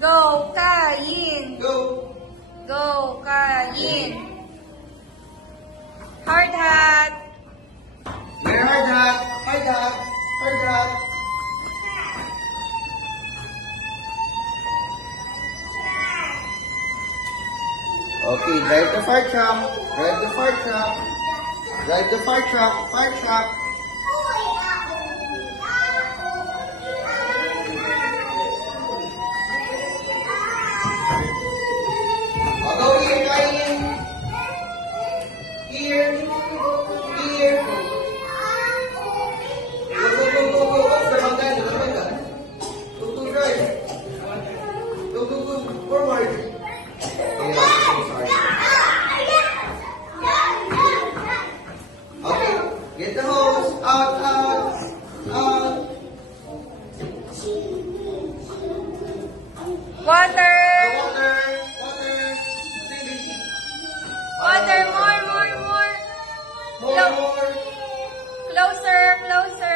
Go, kain. Go. Go, kain. Hard hat. Very hard hat. Hard hat. Hard hat. Okay, drive the fire truck. Drive the fire truck. Drive the fire truck. Fire truck. I'll go here, Kylie. Here. Here. Go, go, go, go, go. What's the bangga? The bangga. Go, go, drive. Go, go, go. Forward. Okay, sorry. Okay, get the hose. Out, out, out. Water. Water, water. Baby. Water, more, more, more. More, more. Closer, closer.